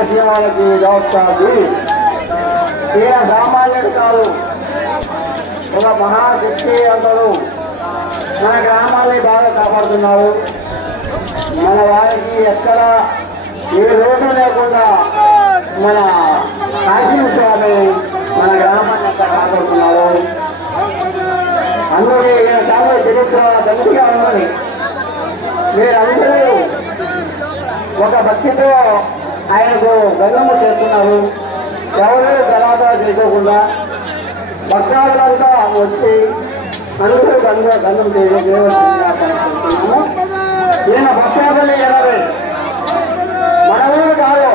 విషయాలకి కాదు ఈయన సామాన్యుడు కాదు. ఒక మహాశక్తి అందరూ మన గ్రామాన్ని బాగా కాపాడుతున్నారు. మన వారికి ఎక్కడ ఏ రోడ్డు లేకుండా మన కాశీ స్వామి మన గ్రామాన్ని ఎక్కడ కాపాడుతున్నారు. అందుకే ఈయన చాలా చరిత్ర గట్టిగా ఉన్నది మీరందరూ ఒక భక్తితో ఆయనకు గంగమ్మ చేస్తున్నారు. ఎవరు తర్వాత చేసుకోకుండా భక్తాదులంతా వచ్చి అందరూ గంగ గంగం చేయవలసిందిగా ఈయన భక్తాదులే ఎనభై. మన ఊరు కాదు.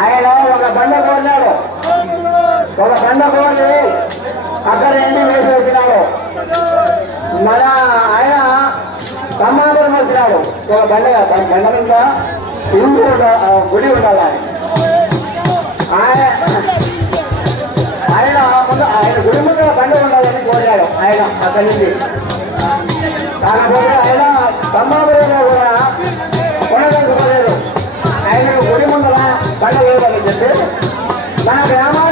ఆయన ఒక బండ కోరినాడు ఒక బండ కోరి అక్కడ ఎండి వేసి వచ్చినాడు మన ఆయన సమాధానం వచ్చినాడు ఒక బండ దాని బండ మీద ఇల్లు గుడి ఉండాలి. ఆయన ఆయన ఆయన ముందు ఆయన గుడి ముందు బండ ఉండాలని కోరాడు ఆయన అక్కడి నుంచి. దాని ఆయన బ్రహ్మాపురంలో కూడా కొనడానికి ఆయన గుడి ముందు బండ వేయాలని చెప్పి మన గ్రామాల